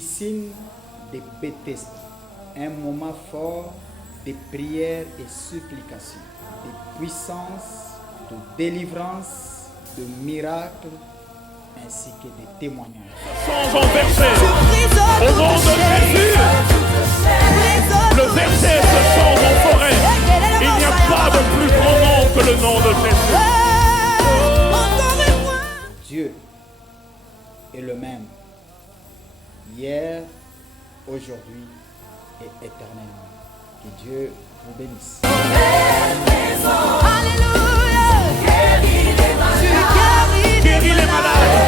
piscine de Bethesda, un moment fort de prière et supplication, de puissance, de délivrance, de miracles, ainsi que des témoignages. Sans en verser, au nom de Jésus, le verset se change en forêt. Il n'y a pas de plus grand nom que le nom de Jésus. Dieu est le même, hier, aujourd'hui et éternellement. Que Dieu vous bénisse. Guéris les malades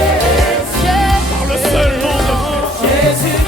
par le seul nom de Jésus.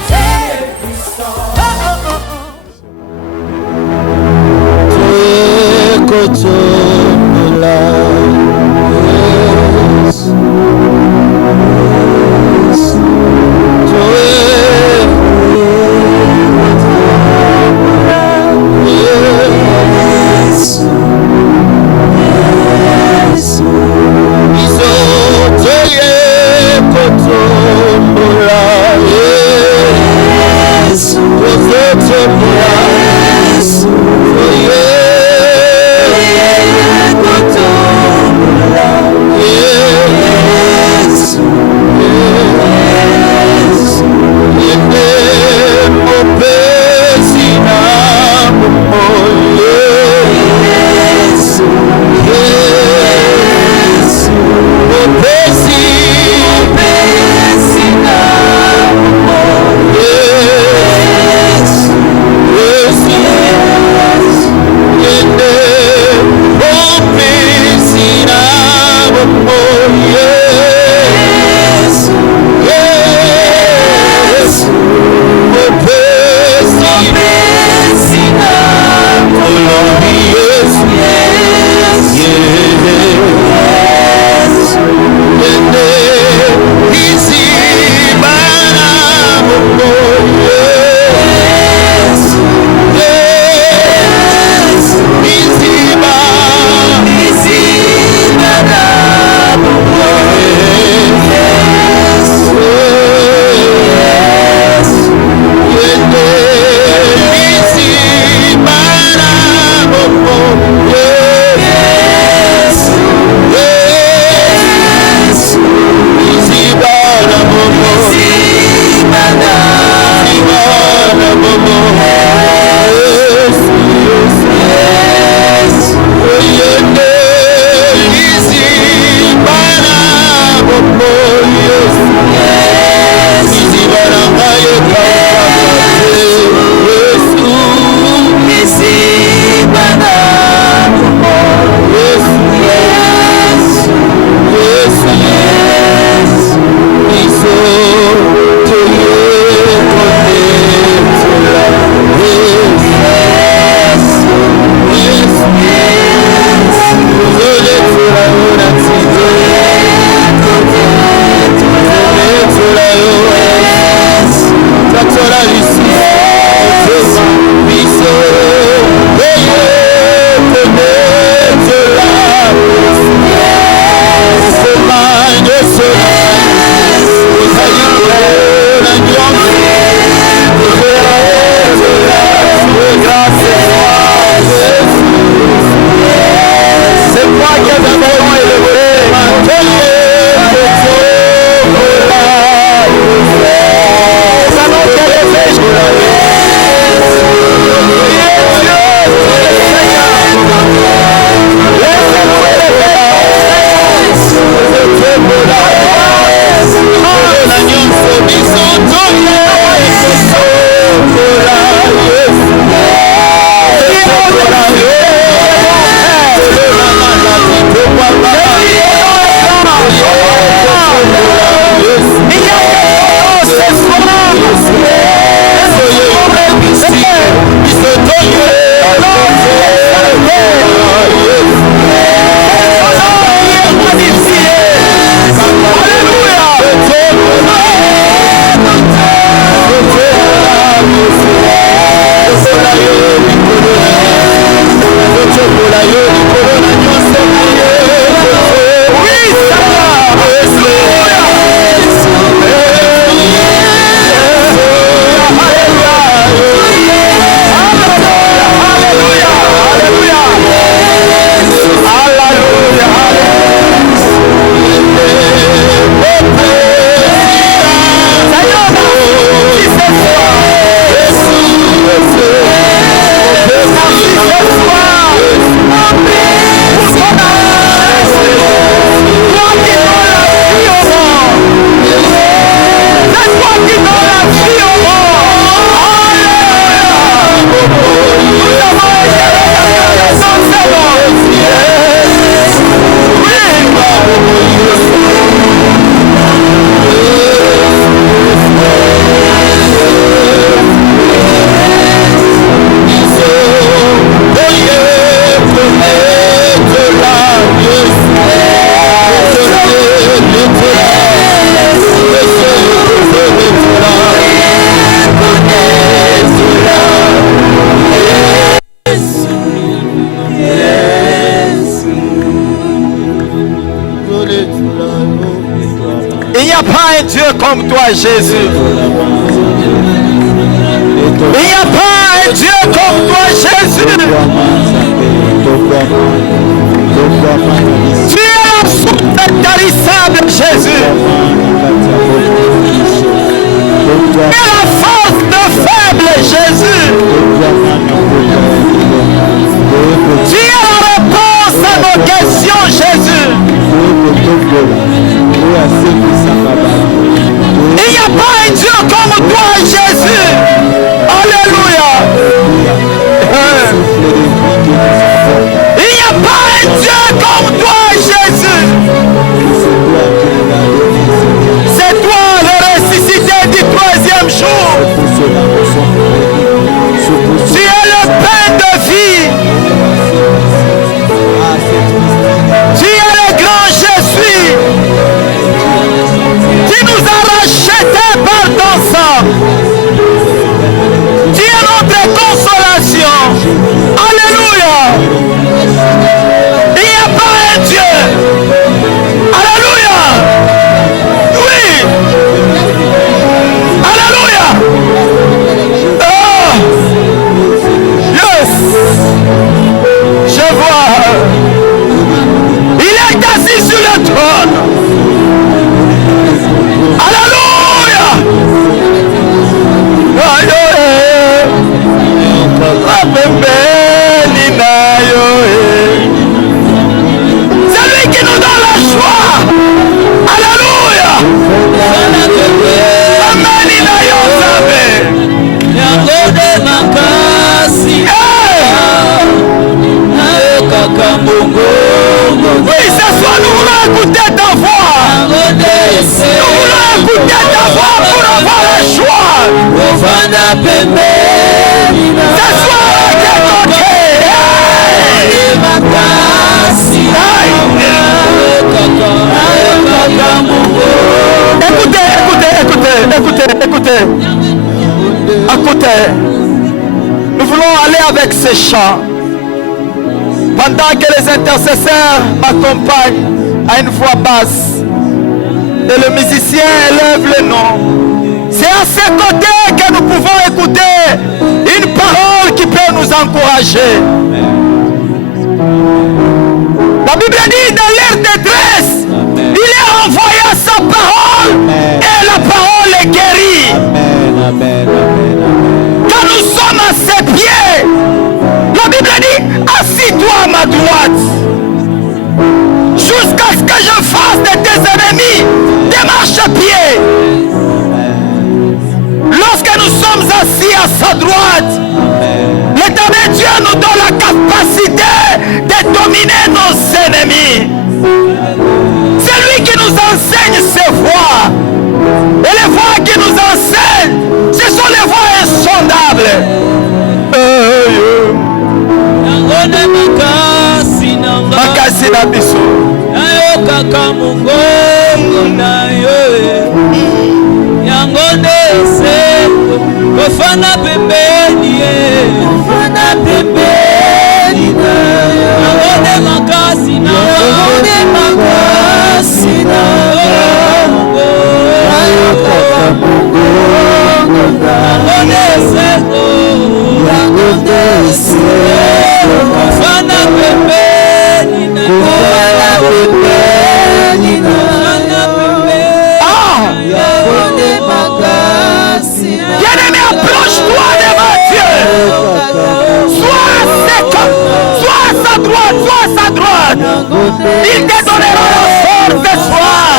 Dieu comme toi, Jésus. Il n'y a pas un Dieu comme toi, Jésus. Tu es la source intarissable, Jésus. Tu es la force de faible, Jésus. Tu es la réponse à nos questions, Jésus. Il n'y a pas un Dieu comme toi, Jésus. Alléluia. Il n'y a pas un Dieu comme toi, Jésus. C'est toi le ressuscité du troisième jour. Tu es le pain de vie. Tu es le grand je suis. Tu nous as rachetés par ton sang. Tu es notre consolation. Alléluia. Il n'y a pas un Dieu. Alléluia. Oui. Alléluia. Oh. Yes. Je vois. Il est assis sur le trône. Alléluia. C'est lui qui nous donne le choix. Alléluia. Oui, ce soir nous voulons écouter ta voix. Nous voulons écouter ta voix pour avoir le choix. Ce soir, écoutez. Nous voulons aller avec ces chants. Pendant que les intercesseurs m'accompagnent à une voix basse et le musicien élève le nom, c'est à ses côtés que nous pouvons écouter une parole qui peut nous encourager. La Bible dit dans leur détresse, il a envoyé sa parole et la parole est guérie. Quand nous sommes à ses pieds, la Bible dit, assis-toi à ma droite jusqu'à ce que je fasse de tes ennemis des marchepieds. Lorsque nous sommes assis à sa droite, l'Éternel Dieu nous donne la capacité de dominer nos ennemis. C'est lui qui nous enseigne ses voies. Et les voies qui nous enseignent, ce sont les voies insondables. Makasi na biso kaka mongongo na yo yango nde esengo kofana pembeni kofana pembeni yango nde makasi na yango nde makasi na kaka mongongo yango nde esengo yango nde esengo kofana pembeni Bien-aimé, approche-toi devant Dieu. Sois à sa droite, sois à sa droite. Il te donnera la force de soir.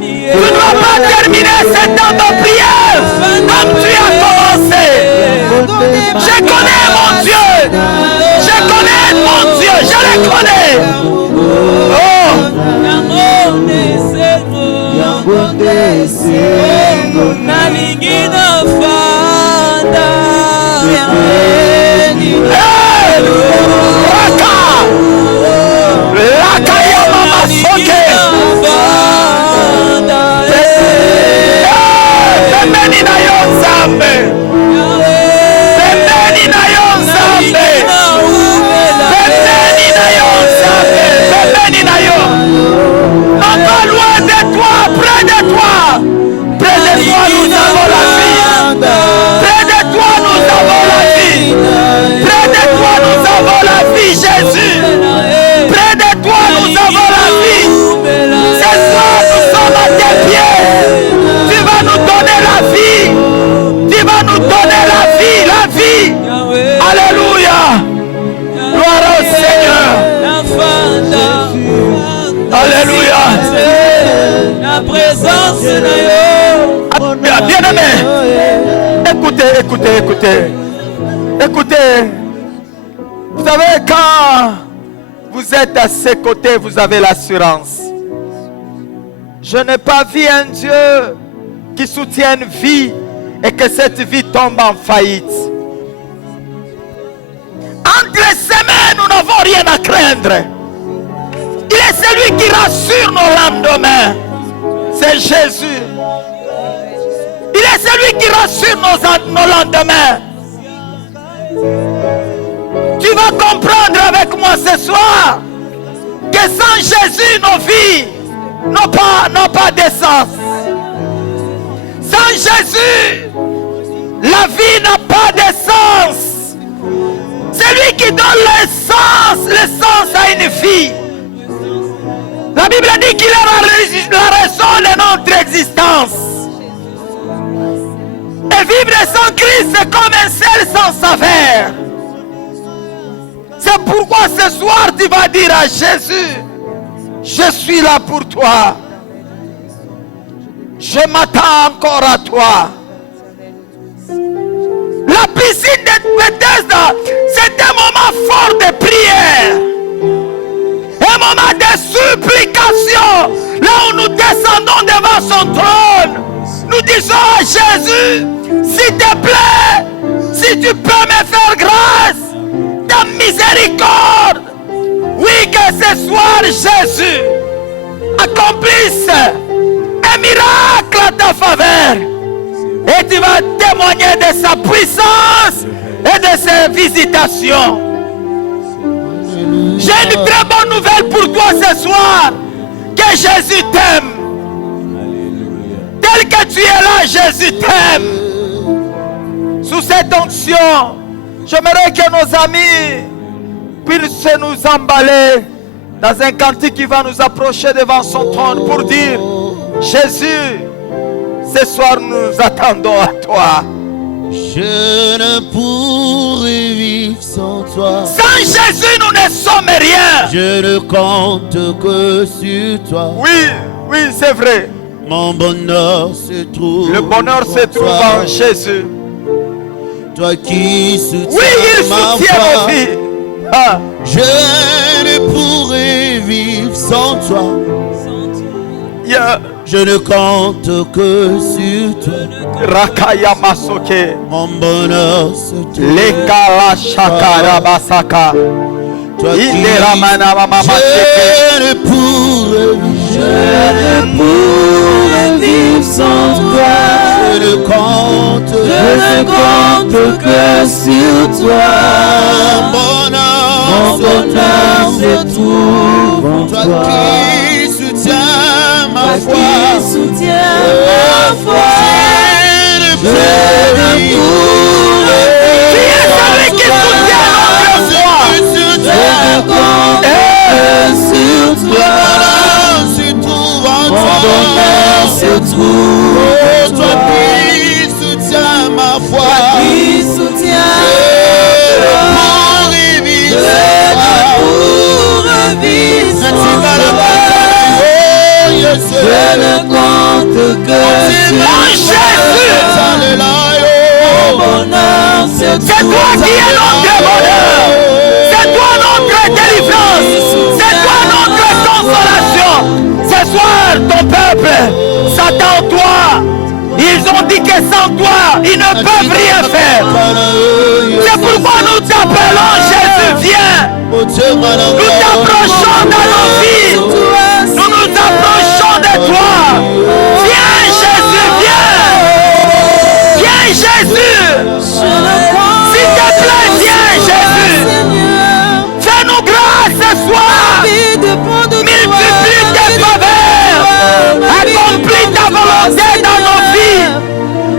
Tu ne vas pas terminer ce temps de prière comme tu as commencé. Je connais mon Dieu. Je connais mon Dieu. Je le connais. Oh. Nalingi na fanda Laka ya mama soke pembeni na yo Nzambe, pembeni na yo Nzambe, pembeni na yo Nzambe, pembeni na yo, non pas loin de toi, près de toi. Écoutez. Vous savez, quand vous êtes à ses côtés, vous avez l'assurance. Je n'ai pas vu un Dieu qui soutient une vie et que cette vie tombe en faillite. Entre ses mains, nous n'avons rien à craindre. Il est celui qui rassure nos lendemains. C'est Jésus. Il est celui qui rassure nos lendemains. Tu vas comprendre avec moi ce soir que sans Jésus, nos vies n'ont pas d'essence. Sans Jésus, la vie n'a pas d'essence. C'est lui qui donne l'essence à une vie. La Bible dit qu'il est la raison de notre existence. Et vivre sans Christ, c'est comme un sel sans saveur. C'est pourquoi ce soir tu vas dire à Jésus, je suis là pour toi. Je m'attends encore à toi. La piscine de Bethesda, c'est un moment fort de prière. Un moment de supplication. Là où nous descendons devant son trône. Nous disons à Jésus, s'il te plaît, si tu peux me faire grâce, ta miséricorde. Oui, que ce soir Jésus accomplisse un miracle à ta faveur. Et tu vas témoigner de sa puissance et de ses visitations. J'ai une très bonne nouvelle pour toi ce soir. Que Jésus t'aime. Tel que tu es là, Jésus t'aime. Sous cette onction, j'aimerais que nos amis puissent nous emballer dans un cantique qui va nous approcher devant son trône pour dire, Jésus, ce soir nous attendons à toi. Je ne pourrais vivre sans toi. Sans Jésus, nous ne sommes rien. Je ne compte que sur toi. Oui, c'est vrai. Mon bonheur se trouve. Le bonheur se trouve en Jésus. Toi qui soutiens il soutient ma nos vies. Je ne pourrais vivre sans toi. Je ne compte que sur toi. Rakaya Masoke. Mon bonheur se trouve. Lekala Shakara Basaka. Toi qui je ne pourrais vivre sans toi. Je ne compte que sur toi. Mon bonheur se trouve en toi. Toi qui soutiens ma foi. Je ne pourrais vivre sans toi. Je ne compte que sur toi. Mon bonheur se trouve en toi. Toi qui soutiens ma foi. Toi qui soutiens je ne compte que sur Jésus. Mon bonheur se trouve. C'est toi qui es notre bonheur. C'est toi notre délivrance. C'est toi notre consolation. Ce soir, ton peuple s'attend à toi. Ils ont dit que sans toi, ils ne peuvent rien faire. C'est pourquoi nous t'appelons Jésus, viens. Nous t'approchons dans nos vies. Nous nous approchons de toi. Viens Jésus, viens. Viens Jésus. S'il te plaît, viens Jésus. Fais-nous grâce ce soir. Multiplie tes faveurs. Accomplis ta volonté dans nos vies.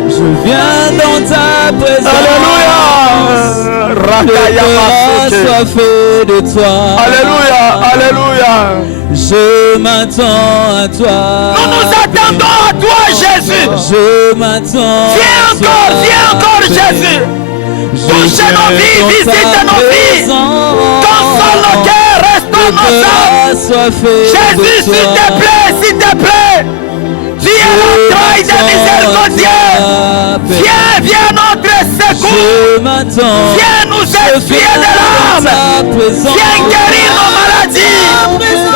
Je viens dans ta présence. Alléluia. Que soit fait de toi. Alléluia. Alléluia. Je m'attends à toi. Nous nous attendons à toi, Jésus. Je m'attends. Viens encore, Jésus. Touche nos vies, visite nos vies. Console nos cœurs, restaure nos âmes. Jésus, s'il te plaît. Tu es notre œil de miséricordieux. Viens, notre secours. Viens nous essuyer de larmes. Viens guérir nos maladies.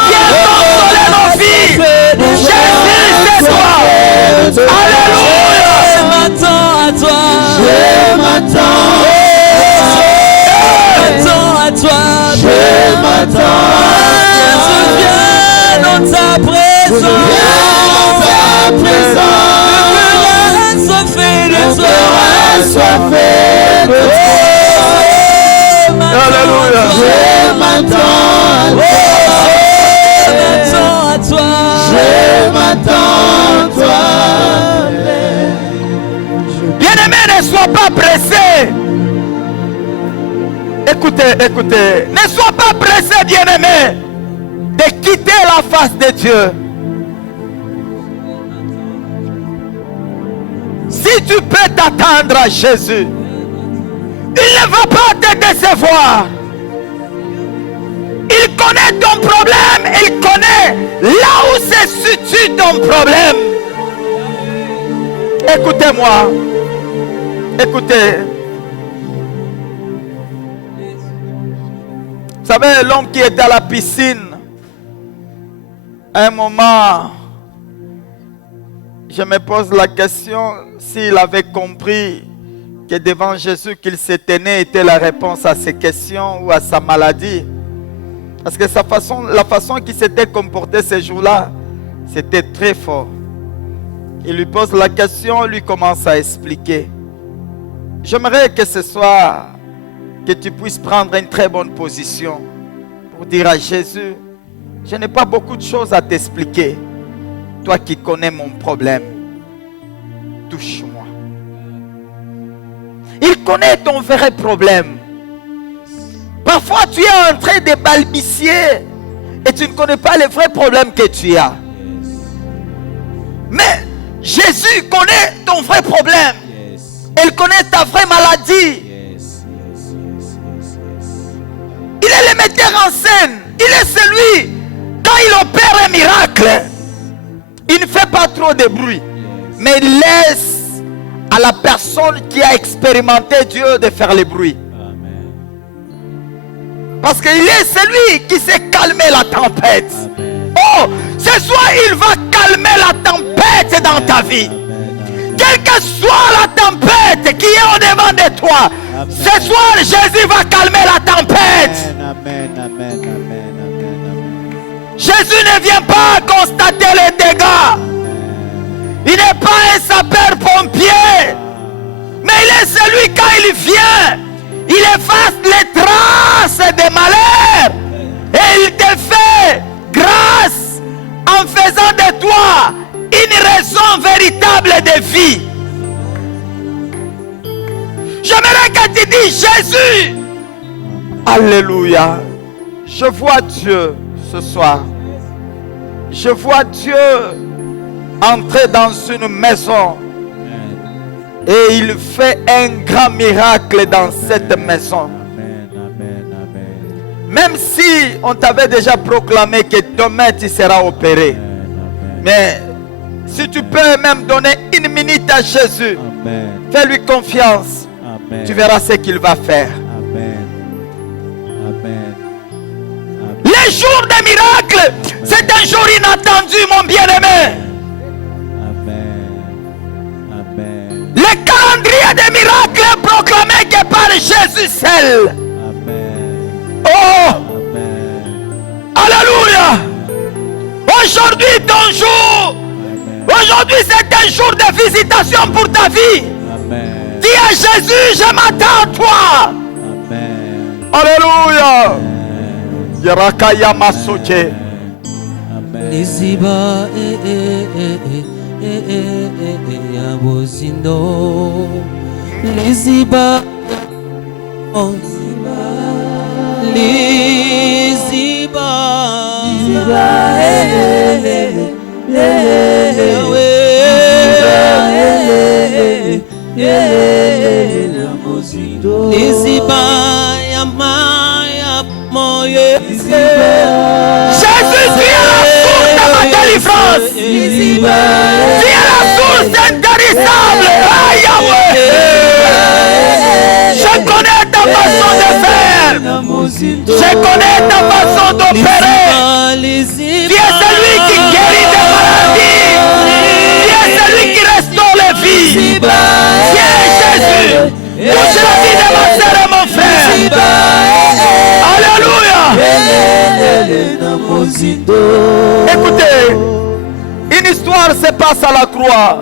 Viens consoler nos vies. Jésus, c'est toi. Alléluia. Je m'attends à toi. Je m'attends à toi. Je m'attends. Je viens dans ta présence. Alléluia. Je m'attends à toi. Je m'attends à toi. Bien-aimé, ne sois pas pressé. Écoutez, ne sois pas pressé, bien-aimé, de quitter la face de Dieu. Si tu peux t'attendre à Jésus, il ne va pas te décevoir. Il connaît ton problème, il connaît là où se situe ton problème. Écoutez-moi, écoutez. Vous savez, l'homme qui était à la piscine, à un moment, je me pose la question s'il avait compris que devant Jésus qu'il se tenait était la réponse à ses questions ou à sa maladie. Parce que la façon qu'il s'était comporté ces jours-là, c'était très fort. Il lui pose la question, lui commence à expliquer. J'aimerais que ce soir, que tu puisses prendre une très bonne position pour dire à Jésus, je n'ai pas beaucoup de choses à t'expliquer. Toi qui connais mon problème, touche-moi. Il connaît ton vrai problème. Parfois tu es en train de balbutier et tu ne connais pas les vrais problèmes que tu as. Mais Jésus connaît ton vrai problème. Il connaît ta vraie maladie. Il est le metteur en scène. Il est celui, quand il opère un miracle, il ne fait pas trop de bruit. Mais il laisse à la personne qui a expérimenté Dieu de faire le bruit. Parce qu'il est celui qui sait calmer la tempête. Oh, ce soir il va calmer la tempête dans ta vie. Quelle que soit la tempête qui est au-devant de toi, ce soir Jésus va calmer la tempête. Jésus ne vient pas constater les dégâts. Il n'est pas un sapeur-pompier. Mais il est celui, quand il vient, il efface les traces des malheurs. Et il te fait grâce en faisant de toi une raison véritable de vie. J'aimerais que tu dises Jésus. Alléluia. Je vois Dieu ce soir. Je vois Dieu entrer dans une maison. Et il fait un grand miracle dans cette maison. Même si on t'avait déjà proclamé que demain tu seras opéré. Mais si tu peux même donner une minute à Jésus, fais-lui confiance. Tu verras ce qu'il va faire. Les jours des miracles, c'est un jour inattendu, mon bien-aimé. Le calendrier des miracles est proclamé que par Jésus seul. Oh! Alléluia! Aujourd'hui ton jour. Aujourd'hui c'est un jour de visitation pour ta vie. Dis à Jésus, je m'attends à toi. Alléluia! Yarakaya Masoke. Liziba Yabozindo Liziba Liziba Liziba Yamaya Moye Jésus, tu es la source de ma délivrance. Tu es la source intarissable. Ah, Yahweh. façon de faire. Je connais ta façon d'opérer. Tu es celui qui guérit des maladies. Tu es celui qui restaure les vies. Viens Jésus. Touche la vie de ma soeur et mon frère. Alléluia. Écoutez, une histoire se passe à la croix.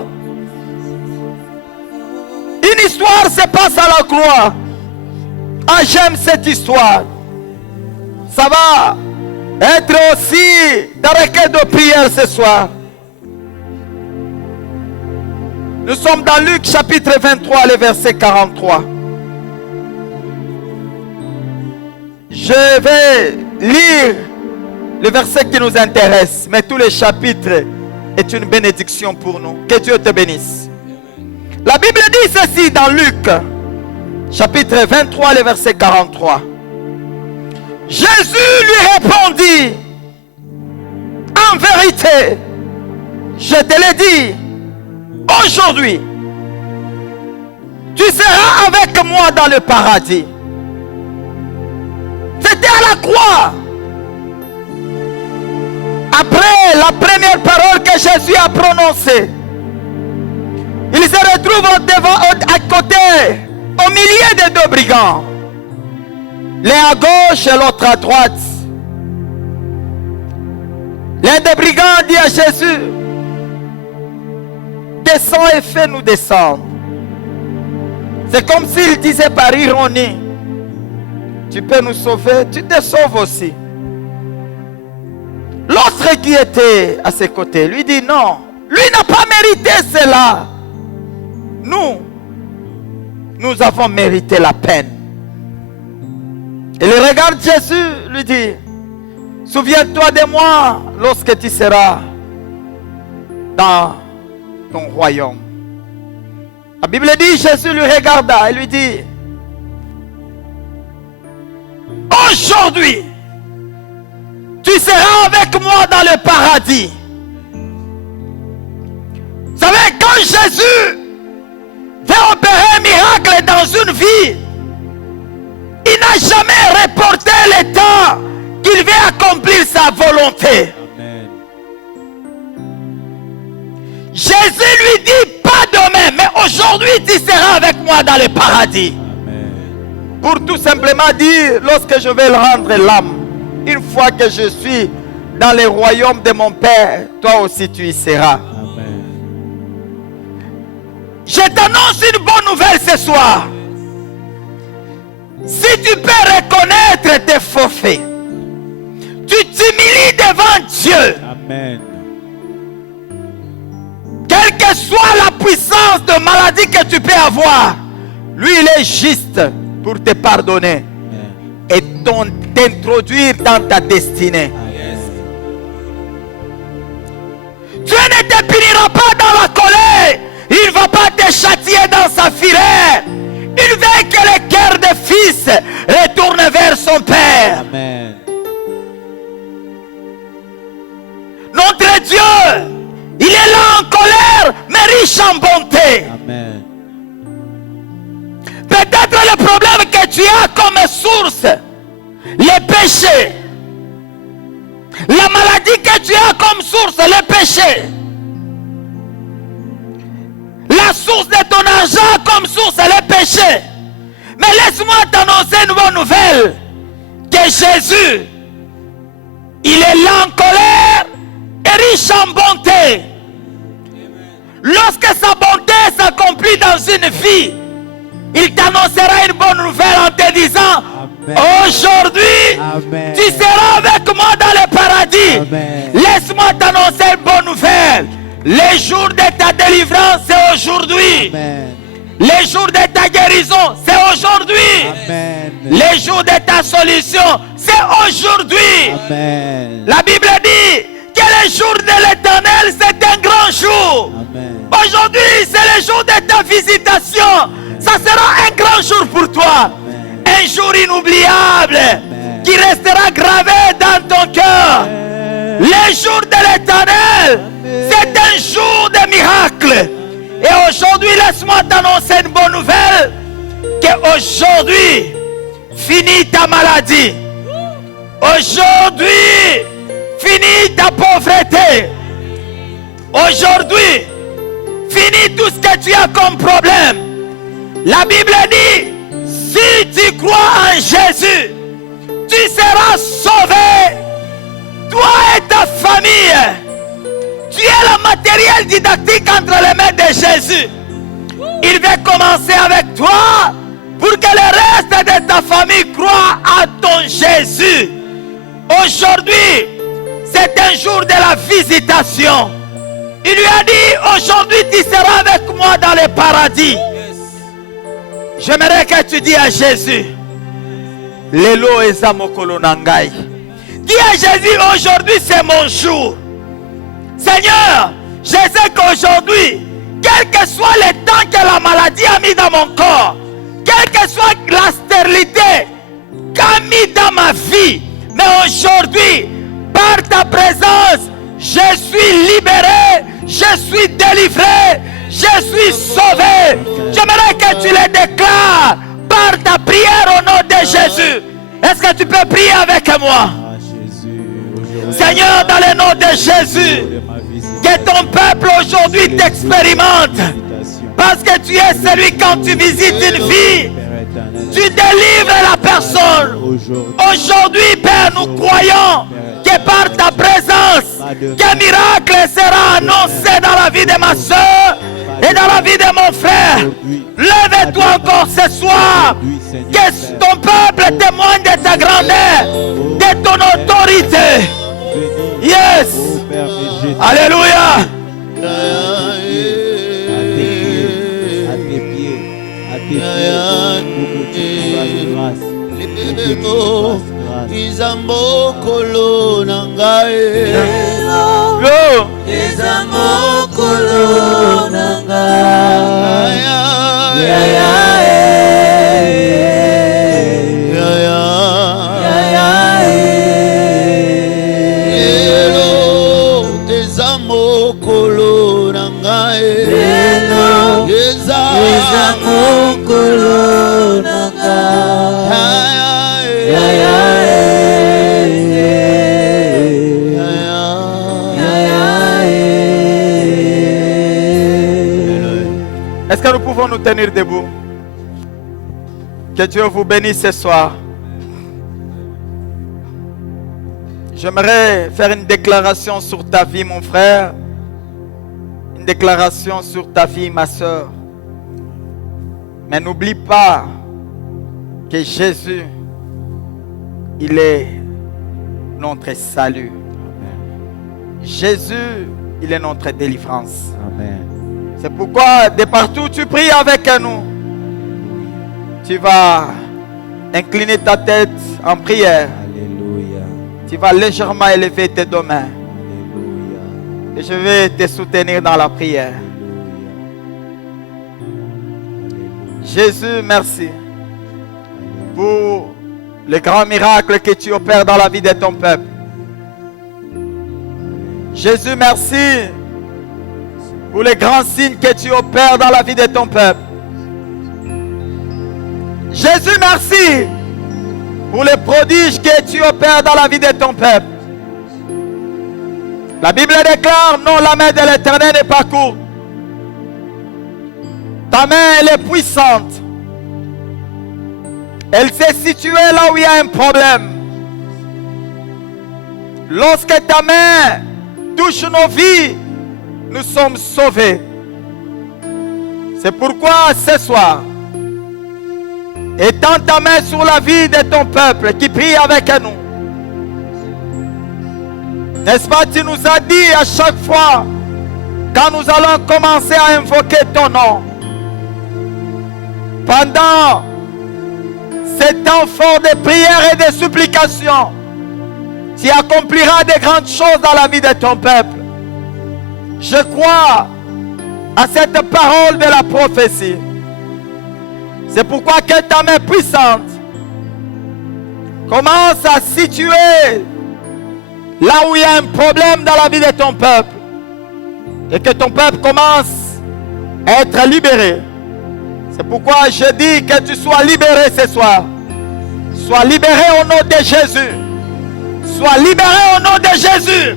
Une histoire se passe à la croix. Ah, j'aime cette histoire. Ça va être aussi dans le requête de prière ce soir. Nous sommes dans Luc chapitre 23, le verset 43. Je vais lire le verset qui nous intéresse, mais tous les chapitres est une bénédiction pour nous. Que Dieu te bénisse. La Bible dit ceci dans Luc chapitre 23, le verset 43. Jésus lui répondit, en vérité, je te l'ai dit, aujourd'hui, tu seras avec moi dans le paradis. C'était à la croix. Après la première parole que Jésus a prononcée, il se retrouve à côté, au milieu des deux brigands. L'un à gauche et l'autre à droite. L'un des brigands dit à Jésus, descends et fais-nous descendre. C'est comme s'il disait par ironie, tu peux nous sauver, tu te sauves aussi. L'autre qui était à ses côtés lui dit non, lui n'a pas mérité cela. Nous avons mérité la peine. Il regarde Jésus, lui dit, souviens-toi de moi lorsque tu seras dans ton royaume. La Bible dit, Jésus lui regarda et lui dit, aujourd'hui, tu seras avec moi dans le paradis. Vous savez, quand Jésus veut opérer un miracle dans une vie, il n'a jamais reporté le temps qu'il veut accomplir sa volonté. Amen. Jésus lui dit, pas demain, mais aujourd'hui tu seras avec moi dans le paradis. Amen. Pour tout simplement dire, lorsque je vais rendre l'âme, une fois que je suis dans le royaume de mon Père, toi aussi tu y seras. Amen. Je t'annonce une bonne nouvelle ce soir. Si tu peux reconnaître tes faux faits, tu t'humilies devant Dieu. Amen. Quelle que soit la puissance de maladie que tu peux avoir, lui il est juste pour te pardonner. Amen. Et t'introduire dans ta destinée. Yes. Dieu ne te punira pas dans la colère. Il ne va pas te châtier dans sa fureur. Il veut que le cœur de fils retourne vers son Père. Amen. Notre Dieu, il est là en colère, mais riche en bonté. Amen. Peut-être le problème que tu as comme source, les péchés. La maladie que tu as comme source, les péchés. La source de ton argent comme source, les péchés. Mais laisse-moi t'annoncer une bonne nouvelle. Que Jésus, il est là en colère et riche en bonté. Lorsque sa bonté s'accomplit dans une vie, il t'annoncera une bonne nouvelle en te disant, aujourd'hui, tu seras avec moi dans le paradis. Laisse-moi t'annoncer une bonne nouvelle. Les jours de ta délivrance, c'est aujourd'hui. Les jours de ta guérison, c'est aujourd'hui. Les jours de ta solution, c'est aujourd'hui. La Bible dit que le jour de l'Éternel, c'est un grand jour. Aujourd'hui, c'est le jour de ta visitation. Ça sera un grand jour pour toi. Un jour inoubliable qui restera gravé dans ton cœur. Le jour de l'Éternel, c'est un jour de miracle. Et aujourd'hui, laisse-moi t'annoncer une bonne nouvelle. Qu'aujourd'hui, finis ta maladie. Aujourd'hui, finis ta pauvreté. Aujourd'hui, finis tout ce que tu as comme problème. La Bible dit, si tu crois en Jésus, tu seras sauvé, toi et ta famille. Tu es le matériel didactique entre les mains de Jésus. Il va commencer avec toi pour que le reste de ta famille croie à ton Jésus. Aujourd'hui, c'est un jour de la visitation. Il lui a dit, aujourd'hui tu seras avec moi dans le paradis. J'aimerais que tu dis à Jésus, Lelo ezamokolo nangai. Dis à Jésus, aujourd'hui c'est mon jour. Seigneur, je sais qu'aujourd'hui, quel que soit le temps que la maladie a mis dans mon corps, quelle que soit la stérilité qu'a mis dans ma vie, mais aujourd'hui, par ta présence, je suis libéré, je suis délivré, je suis sauvé. J'aimerais que tu le déclares par ta prière au nom de Jésus. Est-ce que tu peux prier avec moi? Seigneur, dans le nom de Jésus, que ton peuple aujourd'hui t'expérimente. Parce que tu es celui, quand tu visites une vie, tu délivres la personne. Aujourd'hui, Père, nous croyons que par ta présence, qu'un miracle sera annoncé dans la vie de ma soeur et dans la vie de mon frère. Lève-toi encore ce soir. Que ton peuple témoigne de ta grandeur, de ton autorité. Yes. Alléluia. Izambokolo nangae. Izambokolo nangae. Est-ce que nous pouvons nous tenir debout? Que Dieu vous bénisse ce soir. J'aimerais faire une déclaration sur ta vie, mon frère. Une déclaration sur ta vie, ma soeur. Mais n'oublie pas que Jésus, il est notre salut. Jésus, il est notre délivrance. Amen. C'est pourquoi de partout tu pries avec nous. Tu vas incliner ta tête en prière. Alléluia. Tu vas légèrement élever tes deux mains. Alléluia. Et je vais te soutenir dans la prière. Jésus, merci pour le grand miracle que tu opères dans la vie de ton peuple. Jésus, merci pour les grands signes que tu opères dans la vie de ton peuple. Jésus, merci pour les prodiges que tu opères dans la vie de ton peuple. La Bible déclare, non, la main de l'Éternel n'est pas courte. Ta main, elle est puissante. Elle s'est située là où il y a un problème. Lorsque ta main touche nos vies, nous sommes sauvés. C'est pourquoi ce soir, étends ta main sur la vie de ton peuple qui prie avec nous. N'est-ce pas, tu nous as dit à chaque fois, quand nous allons commencer à invoquer ton nom, pendant ce temps fort de prière et de supplication, tu accompliras de grandes choses dans la vie de ton peuple. Je crois à cette parole de la prophétie. C'est pourquoi que ta main puissante commence à situer là où il y a un problème dans la vie de ton peuple. Et que ton peuple commence à être libéré. C'est pourquoi je dis que tu sois libéré ce soir. Sois libéré au nom de Jésus. Sois libéré au nom de Jésus.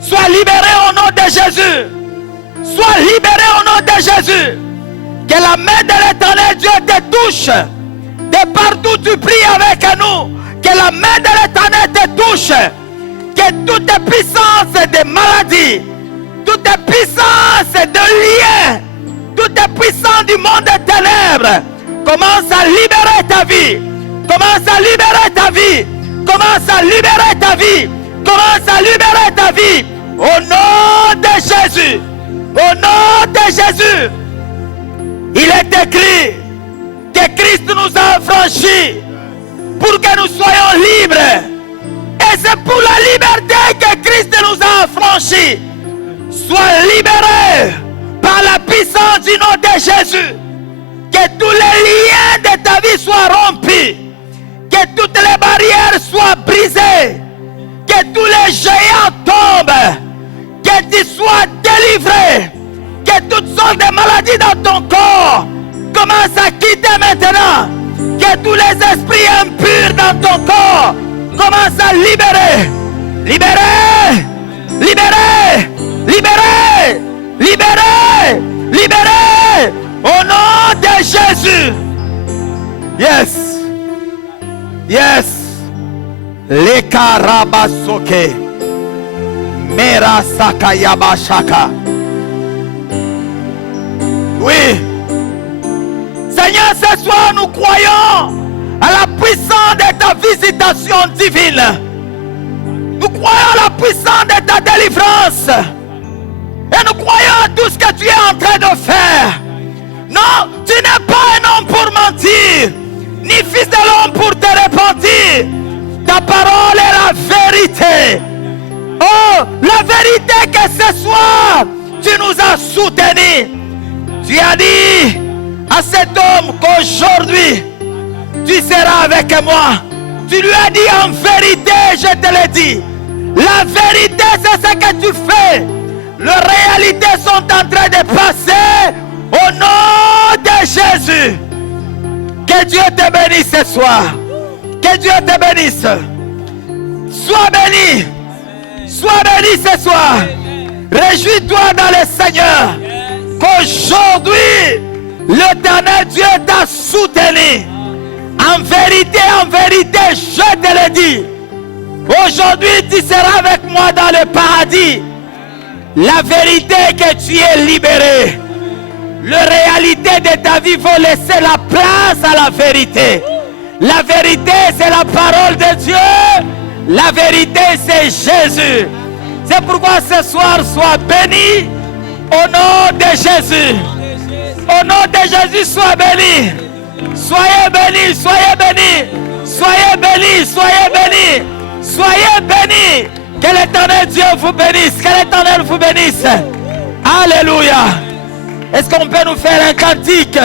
Sois libéré au nom de Jésus. Sois libéré au nom de Jésus. Que la main de l'Éternel Dieu te touche. De partout tu pries avec nous. Que la main de l'Éternel te touche. Que toute puissance de maladie, toute puissance de lien, toute puissance du monde des ténèbres commence à libérer ta vie. Commence à libérer ta vie. Commence à libérer ta vie. Commence à libérer ta vie. Au nom de Jésus. Au nom de Jésus. Il est écrit que Christ nous a affranchis pour que nous soyons libres. Et c'est pour la liberté que Christ nous a affranchis. Sois libéré par la puissance du nom de Jésus. Que tous les liens de ta vie soient rompus. Que toutes les barrières soient brisées. Que tous les géants tombent. Que tu sois délivré. Que toutes sortes de maladies dans ton corps commencent à quitter maintenant. Que tous les esprits impurs dans ton corps commencent à libérer. Libérer. Libérer. Libérer. Libérer. Libérer. Au nom de Jésus. Yes. Yes. Les karabasoke. Mera sakayabashaka. Oui. Seigneur, ce soir nous croyons à la puissance de ta visitation divine. Nous croyons à la puissance de ta délivrance. Et nous croyons à tout ce que tu es en train de faire. Non, tu n'es pas un homme pour mentir, ni fils de l'homme pour te repentir. Ta parole est la vérité. Oh, la vérité que ce soir, tu nous as soutenus. Tu as dit à cet homme qu'aujourd'hui, tu seras avec moi. Tu lui as dit en vérité, je te l'ai dit. La vérité, c'est ce que tu fais. Les réalités sont en train de passer au nom de Jésus. Que Dieu te bénisse ce soir. Que Dieu te bénisse. Sois béni. Sois béni ce soir. Réjouis-toi dans le Seigneur. Qu'aujourd'hui, l'Éternel Dieu t'a soutenu. En vérité, je te le dis. Aujourd'hui, tu seras avec moi dans le paradis. La vérité est que tu es libéré. La réalité de ta vie va laisser la place à la vérité. La vérité, c'est la parole de Dieu. La vérité, c'est Jésus. C'est pourquoi ce soir, sois béni au nom de Jésus. Au nom de Jésus, sois béni. Soyez bénis, soyez bénis. Soyez bénis, soyez bénis. Soyez bénis. Que l'Éternel Dieu vous bénisse. Que l'Éternel vous bénisse. Alléluia. Est-ce qu'on peut nous faire un cantique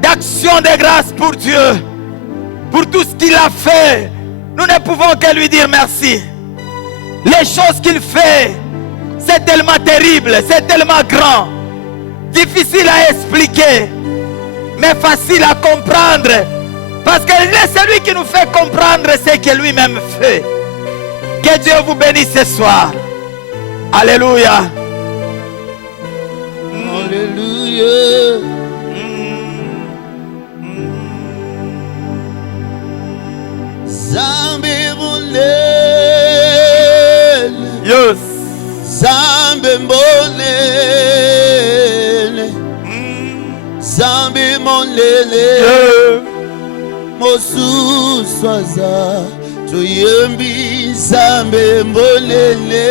d'action de grâce pour Dieu, pour tout ce qu'il a fait? Nous ne pouvons que lui dire merci. Les choses qu'il fait, c'est tellement terrible, c'est tellement grand, difficile à expliquer, mais facile à comprendre, parce que c'est celui qui nous fait comprendre ce que lui-même fait. Que Dieu vous bénisse ce soir. Alléluia. Alléluia. Zambe molele. Yes. Zambe molele. Zambe molele. Mosu swaza. Tuyembi zambe molele.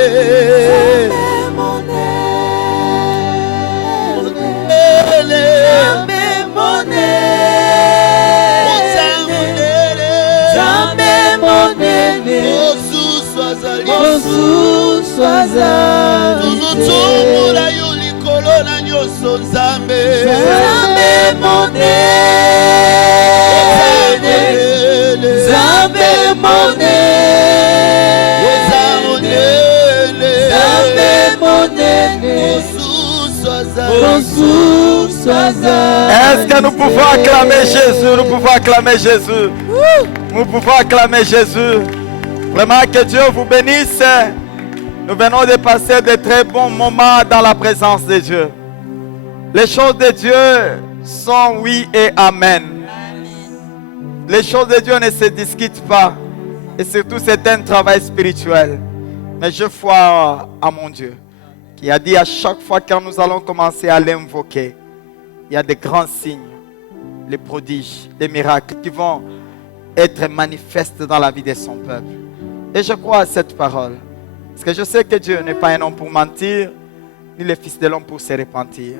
Tunutumula yuli kolona nyoso Nzambe. Nzambe monene, Nzambe monene, Nzambe monene, Est-ce que nous pouvons acclamer Jésus? Nous pouvons acclamer Jésus. Nous pouvons acclamer Jésus. Vraiment que Dieu vous bénisse. Nous venons de passer de très bons moments dans la présence de Dieu. Les choses de Dieu sont oui et amen. Les choses de Dieu ne se discutent pas. Et surtout, c'est un travail spirituel. Mais je crois à mon Dieu, qui a dit à chaque fois quand nous allons commencer à l'invoquer, il y a des grands signes, les prodiges, les miracles qui vont être manifestes dans la vie de son peuple. Et je crois à cette parole. Parce que je sais que Dieu n'est pas un homme pour mentir, ni le Fils de l'homme pour se repentir.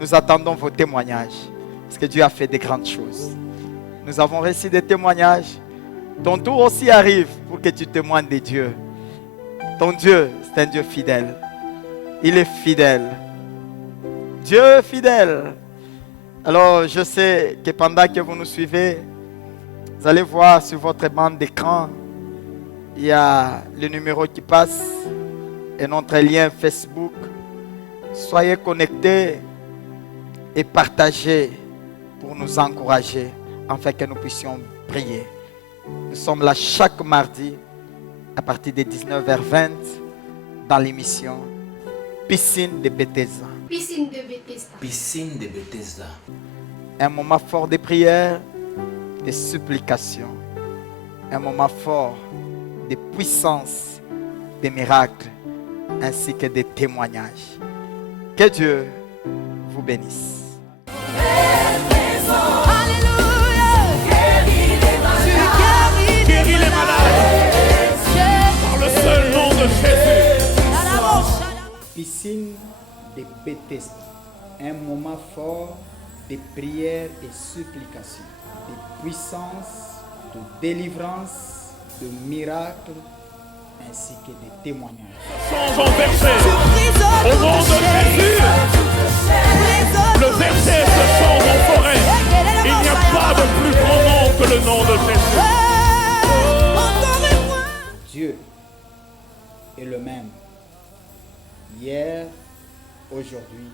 Nous attendons vos témoignages, parce que Dieu a fait de grandes choses. Nous avons reçu des témoignages. Ton tour aussi arrive pour que tu témoignes de Dieu. Ton Dieu, c'est un Dieu fidèle. Il est fidèle. Dieu fidèle. Alors, je sais que pendant que vous nous suivez, vous allez voir sur votre bande d'écran, il y a le numéro qui passe et notre lien Facebook. Soyez connectés et partagez pour nous encourager afin que nous puissions prier. Nous sommes là chaque mardi à partir de 19h20 dans l'émission Piscine de Bethesda. Piscine de Bethesda. Piscine de Bethesda. Un moment fort de prière, de supplication. Un moment fort de puissance, de miracles, ainsi que de témoignages. Que Dieu vous bénisse. Guéris les malades par le seul nom de Jésus. Piscine de Bethesda, un moment fort de prière et supplication, de puissance, de délivrance, de miracles, ainsi que de témoignages. Sans en verser au nom de Jésus. Le verset se change en forêt. Il n'y a pas de plus grand nom que le nom de Jésus. Dieu est le même, hier, aujourd'hui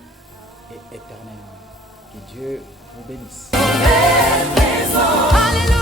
et éternellement. Que Dieu vous bénisse. Alléluia.